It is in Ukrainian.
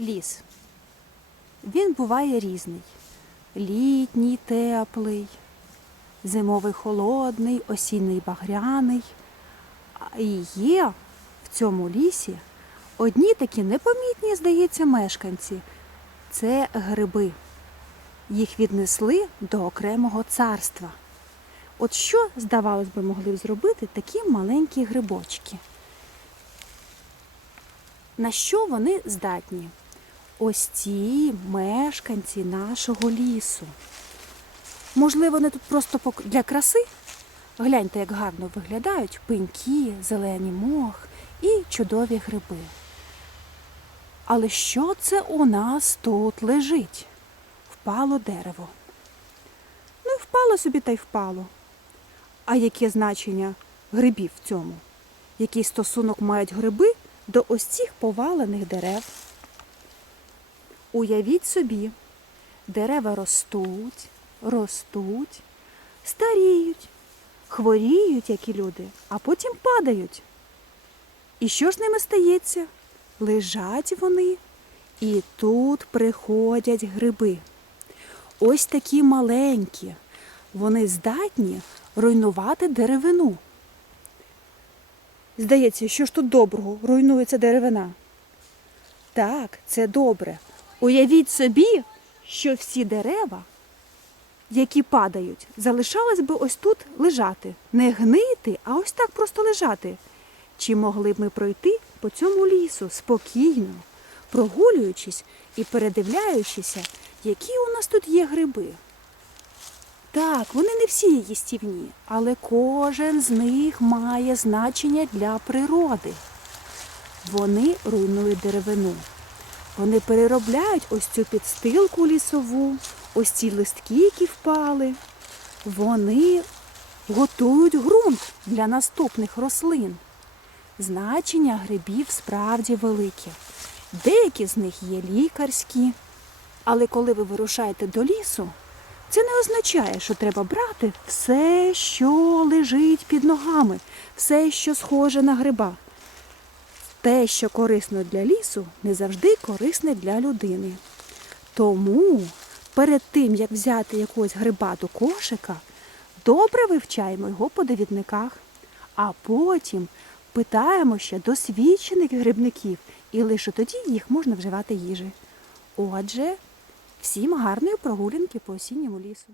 Ліс. Він буває різний. Літній, теплий, зимовий холодний, осінний багряний. А є в цьому лісі одні такі непомітні, здається, мешканці. Це гриби. Їх віднесли до окремого царства. От що, здавалось би, могли б зробити такі маленькі грибочки? На що вони здатні? Ось ці мешканці нашого лісу. Можливо, вони тут просто для краси? Гляньте, як гарно виглядають пеньки, зелені мох і чудові гриби. Але що це у нас тут лежить? Впало дерево. Ну впало собі та й впало. А яке значення грибів в цьому? Який стосунок мають гриби до ось цих повалених дерев? Уявіть собі, дерева ростуть, ростуть, старіють, хворіють, як і люди, а потім падають. І що ж ними стається? Лежать вони, і тут приходять гриби. Ось такі маленькі. Вони здатні руйнувати деревину. Здається, що ж тут доброго руйнується деревина? Так, це добре. Уявіть собі, що всі дерева, які падають, залишались би ось тут лежати. Не гнити, а ось так просто лежати. Чи могли б ми пройти по цьому лісу спокійно, прогулюючись і передивляючися, які у нас тут є гриби? Так, вони не всі їстівні, але кожен з них має значення для природи. Вони руйнують деревину. Вони переробляють ось цю підстилку лісову, ось ці листки, які впали. Вони готують ґрунт для наступних рослин. Значення грибів справді велике. Деякі з них є лікарські. Але коли ви вирушаєте до лісу, це не означає, що треба брати все, що лежить під ногами, все, що схоже на гриба. Те, що корисно для лісу, не завжди корисне для людини. Тому перед тим, як взяти якогось гриба до кошика, добре вивчаємо його по довідниках, а потім питаємо ще досвідчених грибників, і лише тоді їх можна вживати їжі. Отже, всім гарної прогулянки по осінньому лісу.